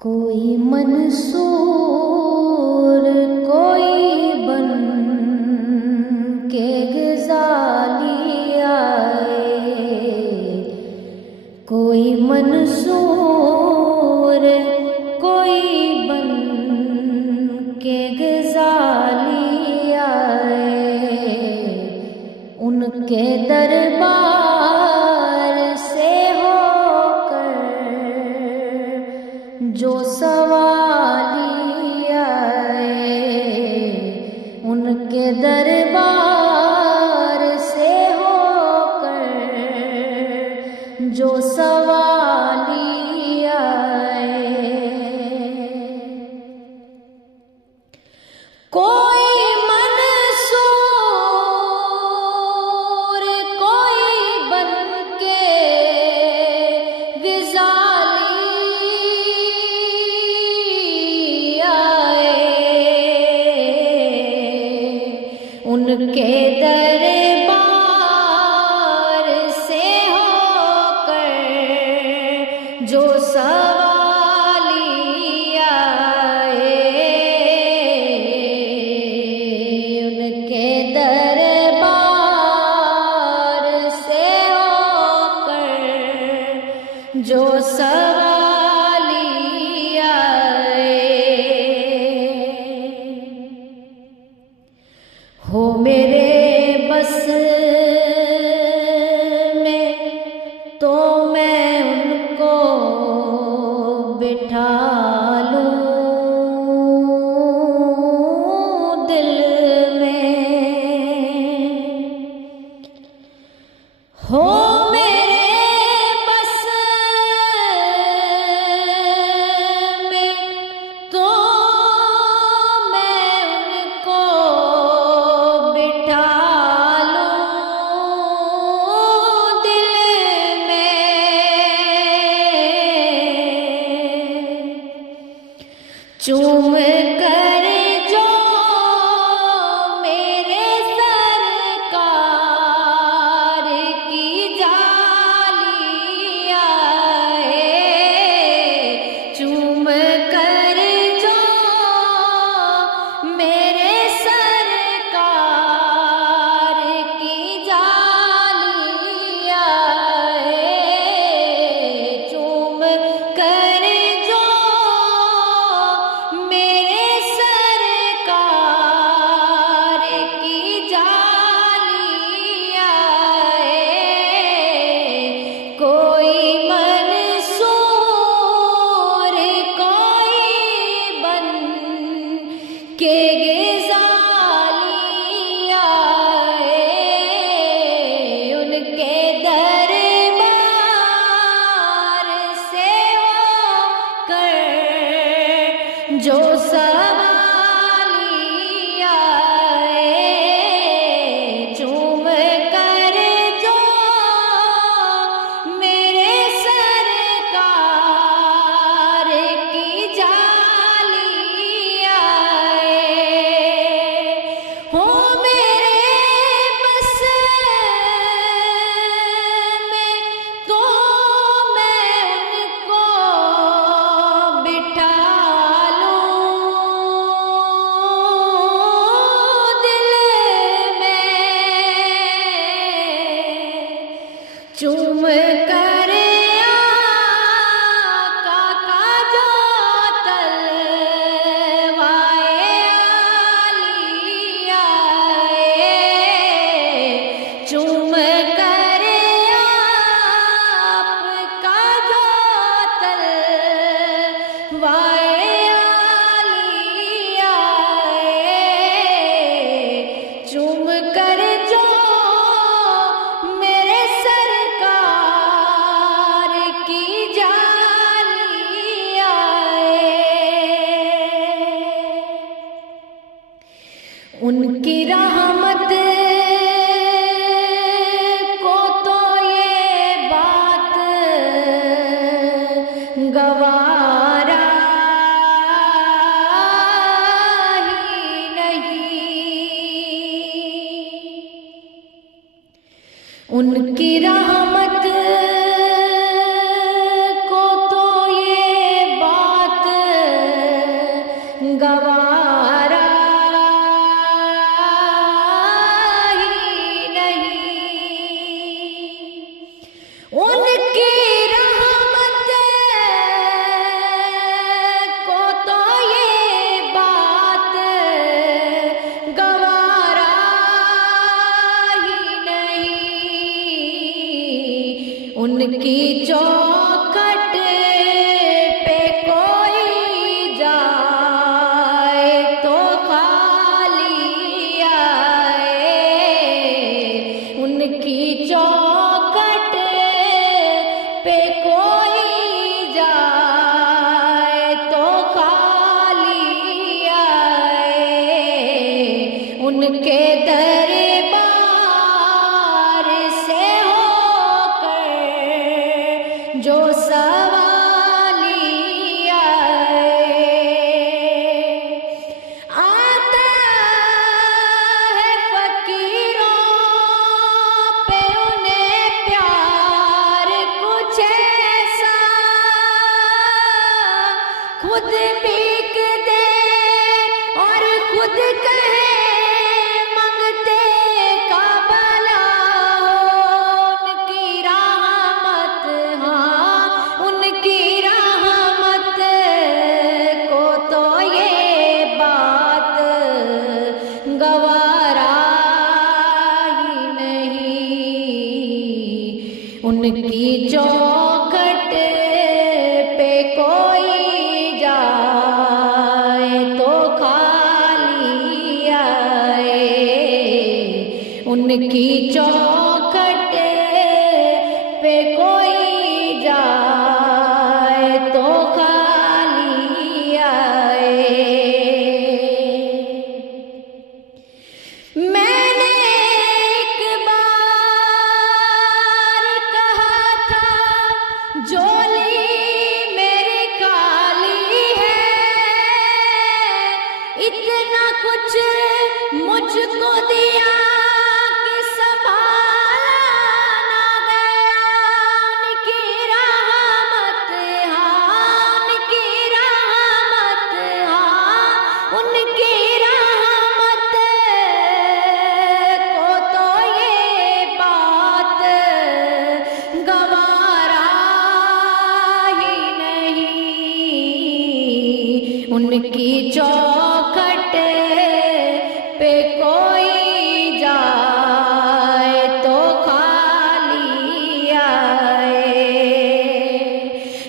کوئی منصور کوئی بن کے غزالی آئے، کوئی منصور کوئی بن کے غزالی آئے، ان کے دربار سے ہو کر جو سوالی آئے، ان کے دربار سے ہو کر جو سوالی آئے، کوئی منصور کوئی بن کے غزالی آئے، ان کے دربار سے ہو کر جو سوالی آئے، ان کے دربار سے ہو کر جو سوالی آئے، ہو میرے بس میں تو میں ان کو بٹھا لوں دل میں، ہو میرے بس میں تو میں ان کو بٹھا لوں دل میں، چوم کر جو میرے سرکار کی جالی آئے، چوم کر جو میرے سرکار کی جالی آئے، چوم کر جو میرے سرکار کی جالی آئے، کوئی منصور کوئی بن کے غزالی آئے، ان کے دربار سے ہو کر جو سوالی آئے، چوم کر جو میرے سرکار کی جالی آئے، ہو میرے بس میں تو میں ان کو بٹھا لوں دل میں، چوم کر آقا کا جو تلوائے عالی آئے، چوم کر آپ کا جو تلوائے عالی آئے، چوم کر جو میرے سرکار کی جالی آئے، ان کی رحمت کو تو یہ بات گوارا ہی نہیں، ان کی رحمت کو تو یہ بات خود بھیک دے اور خود کہے منگتے کا بھلا ہو، ان کی رحمت، ہاں ان کی رحمت کو تو یہ بات گوارا ہی نہیں، ان کی چوکھٹ پہ کوئی جائے تو خالی آئے، ان کی چوکھٹ پہ کوئی جائے تو خالی آئے۔ میں نے ایک بار کہا تھا جھولی میری خالی ہے، اتنا کچھ مجھ کو دیا کہ سنبھالا نہ گیا، ان کی رحمت، ہاں ان کی رحمت، ہاں ان کی رحمت کو تو یہ بات گوارا ہی نہیں، ان کی چوکھٹ پہ کوئی جائے تو خالی آئے۔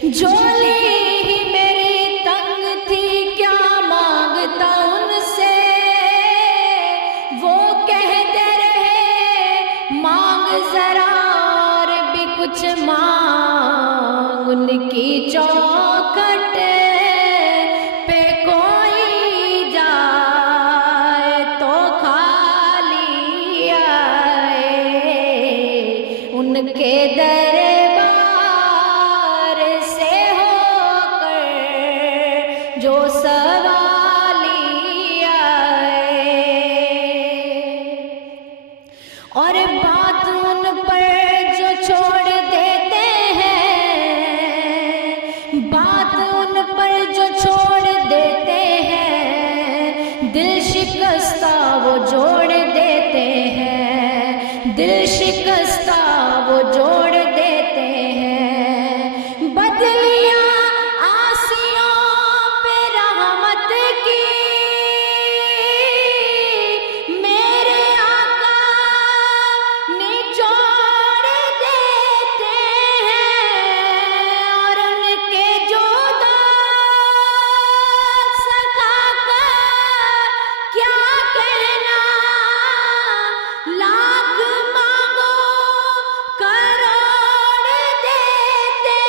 جھولی ہی میری تنگ تھی، کیا مانگتا ان سے، وہ کہتے رہے مانگ ذرا اور بھی کچھ مانگ، ان کی چوکھٹ پہ کوئی جائے تو خالی آئے، ان کے دربار سے ہو کر جو سوالی آئے، اور بات ان پر جو چھوڑ دیتے ہیں، بات ان پر جو چھوڑ دیتے ہیں، دل شکستہ وہ جوڑ دیتے ہیں، دل شکستہ وہ جوڑ دیتے ہیں، بدلیاں آسیوں پہ رحمت کی میرے آقا نچوڑ دیتے ہیں، اور ان کے جو سکھا کا کیا کہنا، لاکھ مانگو کروڑ دیتے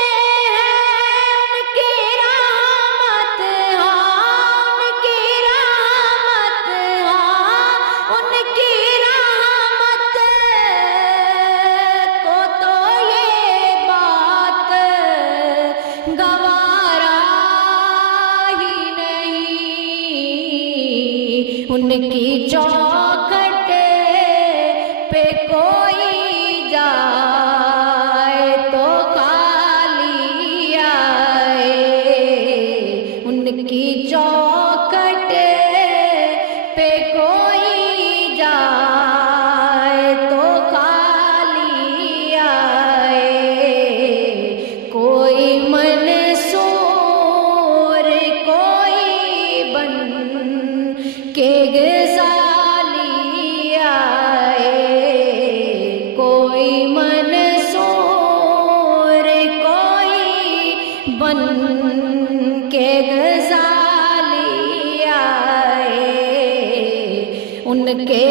ہیں، ان کی رحمت، ہاں ان کی رحمت، ہاں ان کی رحمت کو تو یہ بات گوارا ہی نہیں، ان کی چوکھٹ پہ کوئی جائے تو خالی آئے، ان کی چوکھٹ پہ کوئی جائے تو خالی آئے، کوئی منصور کوئی بن کے غزالی آئے، کوئی منصور کوئی بن کے غزالی آئے، ان کے